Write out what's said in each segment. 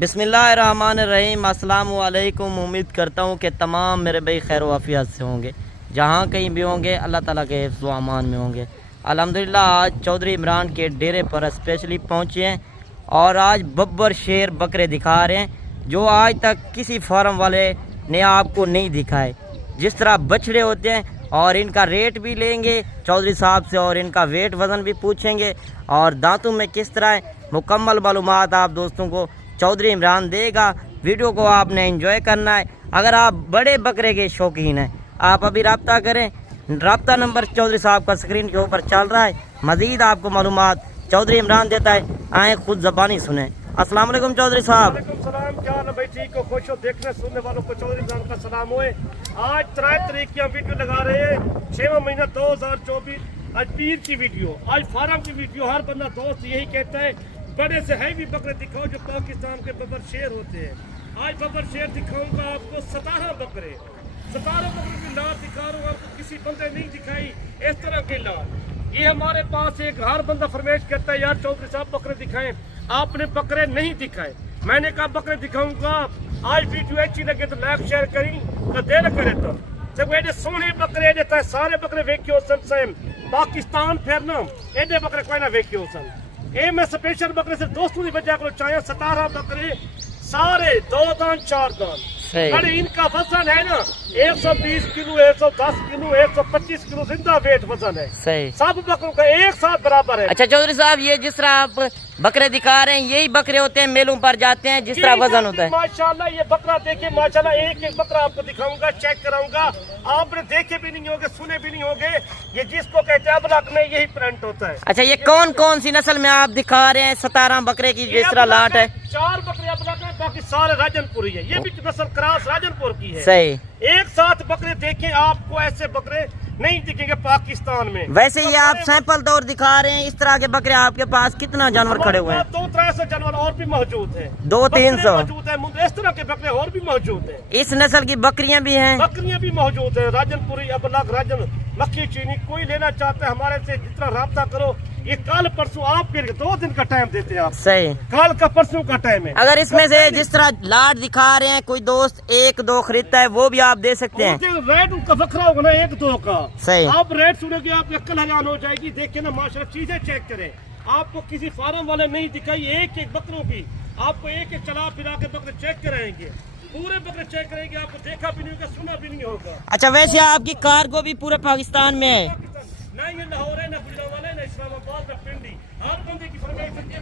بسم اللہ الرحمن الرحیم۔ السلام علیکم۔ امید کرتا ہوں کہ تمام میرے بھائی خیر و عافیت سے ہوں گے، جہاں کہیں بھی ہوں گے اللہ تعالیٰ کے حفظ و امان میں ہوں گے۔ الحمدللہ آج چودھری عمران کے ڈیرے پر اسپیشلی پہنچے ہیں اور آج ببر شیر بکرے دکھا رہے ہیں جو آج تک کسی فارم والے نے آپ کو نہیں دکھائے۔ جس طرح بچڑے ہوتے ہیں اور ان کا ریٹ بھی لیں گے چودھری صاحب سے اور ان کا ویٹ وزن بھی پوچھیں گے اور دانتوں میں کس طرح ہے، مکمل معلومات آپ دوستوں کو چودھری عمران دے گا۔ ویڈیو کو آپ نے انجوائے کرنا ہے۔ اگر آپ بڑے بکرے کے شوقین ہیں آپ ابھی رابطہ کریں۔ رابطہ نمبر چودھری صاحب کا اسکرین کے اوپر چل رہا ہے۔ مزید آپ کو معلومات چودھری عمران دیتا ہے، آئیں خود زبانی سنیں۔ السلام علیکم چودھری صاحب۔ وعلیکم السلام، کیا حال ہے بھائی؟ ٹھیک ہو؟ خوش ہو؟ دیکھنے سننے والوں کو چودھری عمران کا سلام ہوئے۔ آج 3 تاریخ کی ہم ویڈیو لگا رہے ہیں، 6واں مہینہ 2024۔ آج پیر کی ویڈیو، آج فارم کی ویڈیو۔ ہر بندہ دوست یہی کہتا ہے بڑے سے ہیوی بکرے دکھاؤ جو پاکستان کے ببر شیر ہوتے ہیں۔ آج ببر شیر دکھاؤں گا آپ کو 17 بکرے، 17 بکروں کی لاٹ دکھا رہا ہوں آپ کو، کسی بندے نہیں دکھائی اس طرح کی لاٹ۔ یہ ہمارے پاس ایک ہر بندہ فرمائش کرتا ہے یار چودھری صاحب بکرے دکھائیں، آپ نے بکرے نہیں دکھائے۔ میں نے کہا بکرے دکھاؤں گا، آج ویڈیو اچھی لگے تو لائک شیئر کریں تو دیر کرے تو جب ایڈے سونے بکرے دیتا ہے، سارے بکرے ویکھیو سن سیم پاکستان پھرنا ایڈے بکرے کوئی نہ ویکھیو سن۔ اے میں سپیشل بکرے سے دوستوں کی وجہ کو چاہیے 17 بکرے، سارے 2 دان 4 دان۔ بڑے ان کا وزن ہے نا 120 کلو، 110 کلو، 125 کلو زندہ ویٹ وزن ہے۔ سب بکروں کا ایک ساتھ برابر ہے۔ اچھا چودھری صاحب، یہ جس طرح آپ بکرے دکھا رہے ہیں یہی بکرے ہوتے ہیں میلوں پر جاتے ہیں جس طرح وزن ہوتا ہے؟ ماشاءاللہ یہ بکرا دیکھیں، ماشاءاللہ ایک ایک بکرا آپ کو دکھاؤں گا، چیک کراؤں گا۔ آپ نے دیکھے بھی نہیں ہوگے، سنے بھی نہیں ہوگے، یہ جس کو کہتے ہیں ابلک میں یہی پرنٹ ہوتا ہے۔ اچھا یہ کون کون سی نسل میں آپ دکھا رہے ہیں 17 بکرے کی جس طرح لاٹ ہے؟ 4 بکرے ابلک ہیں، باقی سارے راجن پوری ہے۔ یہ بھی نسل کراس راجن پور کی ہے۔ صحیح۔ ایک ساتھ بکرے دیکھیں، آپ کو ایسے بکرے نہیں دکھیں گے پاکستان میں۔ ویسے یہ آپ سیمپل طور دکھا رہے ہیں، اس طرح کے بکرے آپ کے پاس کتنا جانور کھڑے ہوئے ہیں؟ 200-300 جانور اور بھی موجود ہیں، 200-300 موجود ہیں، اس طرح کے بکرے اور بھی موجود ہیں۔ اس نسل کی بکریاں بھی ہیں؟ بکریاں بھی موجود ہیں، راجن پوری، ابلک، راجن، مکھی چینی۔ کوئی لینا چاہتا ہے ہمارے سے جتنا رابطہ کرو۔ یہ کل پرسوں آپ کے 2 دن کا ٹائم دیتے ہیں آپ، صحیح، کل کا پرسوں کا ٹائم ہے۔ اگر اس میں سے جس طرح لاٹ دکھا رہے ہیں کوئی دوست 1-2 خریدتا ہے وہ بھی آپ دے سکتے ہیں؟ ریٹ ان کا وکرا ہوگا نا 1-2 کا۔ صحیح، آپ ریٹ سنیں گے آپ کی عقل حیران ہو جائے گی۔ دیکھیں نا ماشاءاللہ، چیزیں چیک کریں۔ آپ کو کسی فارم والے نہیں دکھائی ایک ایک بکروں کی، آپ کو ایک ایک چلا پھرا کے بکرے چیک کرائیں گے، پورے بکرے چیک کریں گے، آپ کو دیکھا بھی نہیں ہوگا، سنا بھی نہیں ہوگا۔ اچھا ویسے آپ کی کارگو بھی پورے پاکستان میں ہے؟ نہ یہ لاہور ہے، نہ گجرانوالہ ہے، نہ اسلام آباد، نہ پنڈی۔ ہر بندے کی فرمائش ہوتی ہے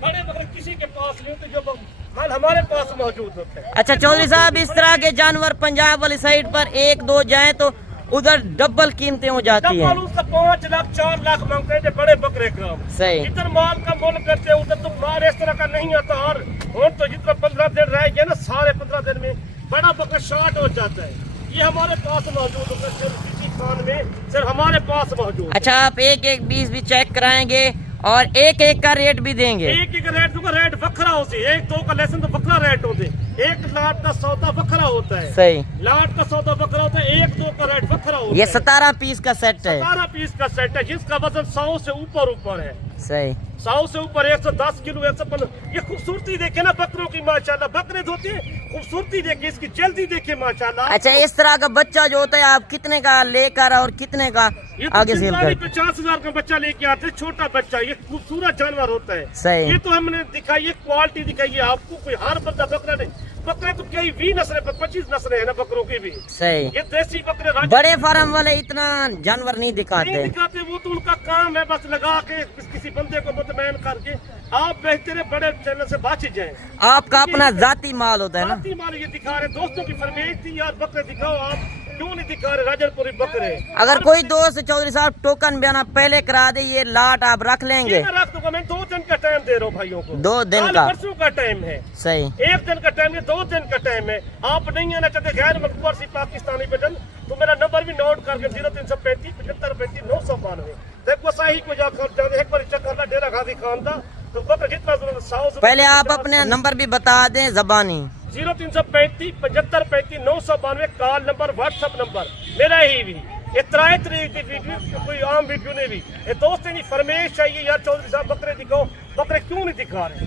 بڑے بکرے کسی کے پاس نہیں ہوتے جو مال ہمارے پاس موجود ہوتے ہیں۔ اچھا چودھری صاحب، اس طرح کے جانور پنجاب والی سائڈ پر 1-2 جائیں تو ادھر ڈبل قیمتیں ہو جاتی ہیں۔ اس کا 5 لاکھ 4 لاکھ مانگتے ہیں بڑے بکرے کا۔ صحیح، ادھر مال کا مول کرتے ہیں، ادھر تو مال اس طرح کا نہیں آتا۔ اور تو جتنا 15 دن رہ گیا نا، سارے 15 دن میں بڑا بکرا شارٹ ہو جاتا ہے۔ یہ ہمارے پاس موجود ہوتا ہے، صرف کسی خان میں صرف ہمارے پاس موجود ہے۔ اچھا آپ ایک ایک پیس بھی چیک کرائیں گے اور ایک ایک کا ریٹ بھی دیں گے؟ ایک ایک ریٹ کا ریٹ وکھرا ہوتے، 1-2 کا لیسن تو وکھرا ریٹ ہوتے، ایک لاٹ کا سودا وکھرا ہوتا ہے۔ صحیح، لاٹ کا سودا وکھرا ہوتا ہے، 1-2 کا ریٹ وکھرا ہوتا ہے۔ یہ 17 پیس کا سیٹ ہے؟ 17 پیس کا سیٹ ہے جس کا وزن 100 سے اوپر ہے۔ صحیح، 100 سے اوپر، 110 کلو، 115۔ یہ خوبصورتی دیکھیں نا بکروں کی، ماشاءاللہ بکرے دھوتے ہیں، خوبصورتی دیکھیں، اس کی جلدی دیکھیں ماشاءاللہ۔ اچھا اس طرح کا بچہ جو ہوتا ہے آپ کتنے کا لے کر اور کتنے کا آگے سیل کر؟ 50,000 کا بچہ لے کے آتے ہیں، چھوٹا بچہ، یہ خوبصورت جانور ہوتا ہے۔ صحیح، یہ تو ہم نے دکھائی، یہ کوالٹی دکھائی ہے آپ کو، کوئی ہر بندہ بکرا نہیں۔ بکرے تو کئی 20 نسلیں، 25 نسلیں ہیں نا بکروں کی بھی۔ صحیح، یہ دیسی بکرے بڑے فارم والے اتنا جانور نہیں دکھاتے۔ وہ تو ان کا کام ہے، بس لگا کے کسی بندے کو مطمئن کر کے آپ بہتر ہے بڑے چینل سے بچ جائیں۔ آپ کا اپنا ذاتی مال ہوتا ہے نا؟ ذاتی مال یہ دکھا رہے، دوستوں کی فرمائش تھی یار بکرے دکھاؤ، آپ کیوں نہیں دکھا رہے راجن پوری بکرے؟ اگر کوئی دوست چودھری صاحب ٹوکن بیانا پہلے کرا دے یہ لاٹ آپ رکھ لیں گے؟ میں رکھ دوں گا، میں 2 دن کا ٹائم دے رہا ہوں بھائیوں کو، 2 دن کا؟ پرسوں کا ٹائم ہے۔ صحیح، 1 دن کا ٹائم ہے، 2 دن کا ٹائم ہے۔ آپ نہیں آنا چاہتے غیر مقبول سی پاکستانی پیٹرن تو میرا نمبر بھی نوٹ کر کے 0335 75 992۔ دیکھو صحیح کو جا کر جانے ایک بار چیک کرنا، ڈیرا غازی خان دا تو بکر جتنا ضرورت 100۔ پہلے آپ اپنے نمبر بھی بتا دیں زبانی۔ 0335 75 992 call number, what's app number میرا ہی بھی۔ یہ 3 تاریخ کی ویڈیو کوئی عام ویڈیو نہیں بھی، یہ دوست نہیں فرمائش چاہیے یار چودھری صاحب بکرے دکھاؤ، بکرے کیوں نہیں دکھا رہے؟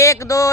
1-2